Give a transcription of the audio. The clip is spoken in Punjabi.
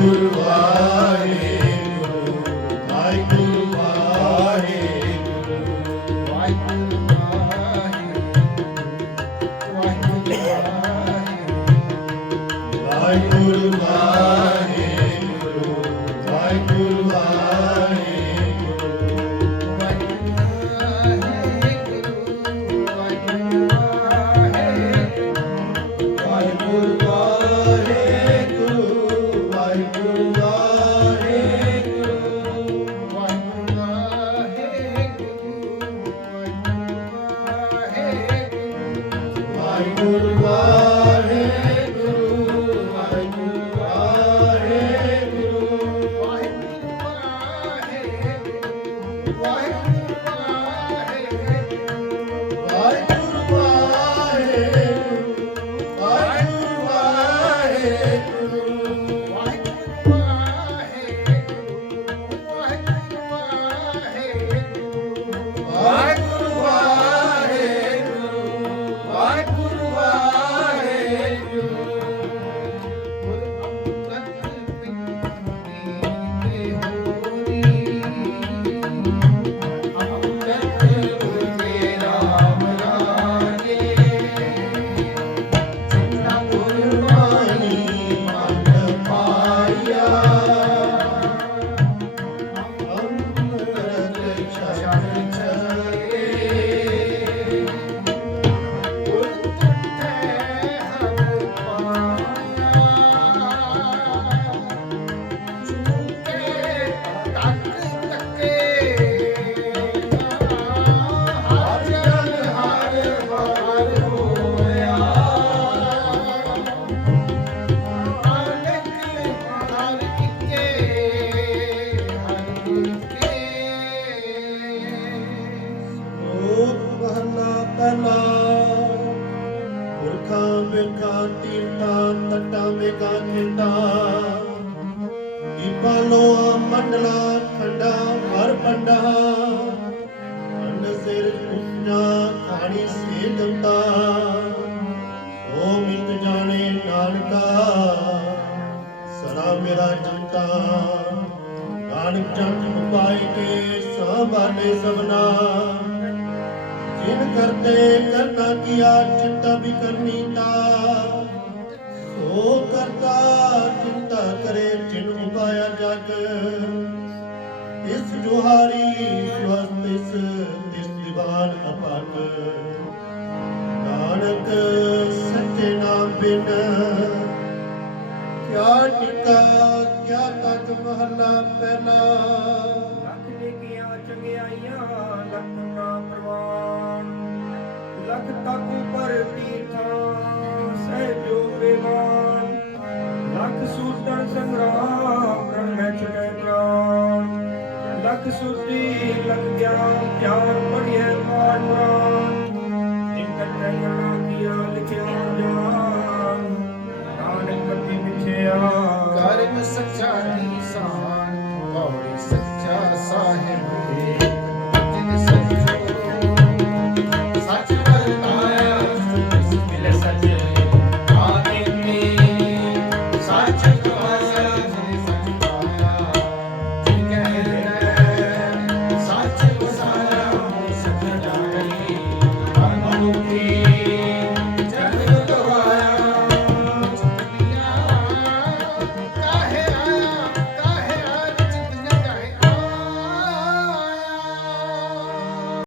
Guru Waheguru Guru the Thank you. ਪਹਿਲਾ। ਪੁਰਖਾਂ ਬਿਰਖਾਂ ਤੀਰਥਾਂ ਤਟਾਂ ਮੇਗਾ ਖੇਡਾਂ। ਦੀਪਾਂ ਲੋਆ ਮੰਡਲਾ, ਖੰਡਾ, ਹਰ ਪੰਡਾ ਅੰਨ ਸਿਰ ਕੁਸਨਾ ਖਾਣੀ ਸੇ ਦੰਤਾ ਓ ਮਿਤ ਜਾਣੇ ਨਾਨਕਾ, ਸਦਾ ਮੇਰਾ ਜੰਤਾ। ਨਾਨਕ ਜੰਤ ਉਪਾਈ ਕੇ ਸਭਾਨੇ ਸਭਨਾ। ਜਿਨ ਕਰਤੇ ਕਰਨਾ ਕੀਆ ਚਿੰਤਾ ਵੀ ਕਰਨੀ ਤਾ ਸੋ ਕਰਤਾ ਚਿੰਤਾ ਕਰੇ ਜਿਨ ਉਪਾਇਆ ਜਗ। ਇਸ ਜੋਹਾਰੀ ਸਵਸਤ ਇਸ ਤਿਸ ਦੀਵਾਨ ਅਪਾਟ ਨਾਨਕ ਸੱਚੇ ਨਾਮ ਬਿਨ ਕਿਆ ਟਿਕਾ, ਕਿਆ ਤੱਕ ਮਹੱਲਾ ਪਹਿਲਾ। ਚੰਗਿਆਈਆਂ ਲੱਖ ਨਾ ਪ੍ਰਵਾਨ, ਲੱਖ ਤਪ ਪਰ ਤੀਰਥਾਂ ਸਹਿਜੋ ਬੇਵਾਨ ਲੱਖ ਸੂਤਰ ਸੰਗਰਾਮ ਬ੍ਰਹਮੇ ਚੜੇ ਪ੍ਰਾਨ, ਲੱਖ ਸੁਰਤੀ, ਲੱਖ ਗਿਆਨ ਗਿਆਨ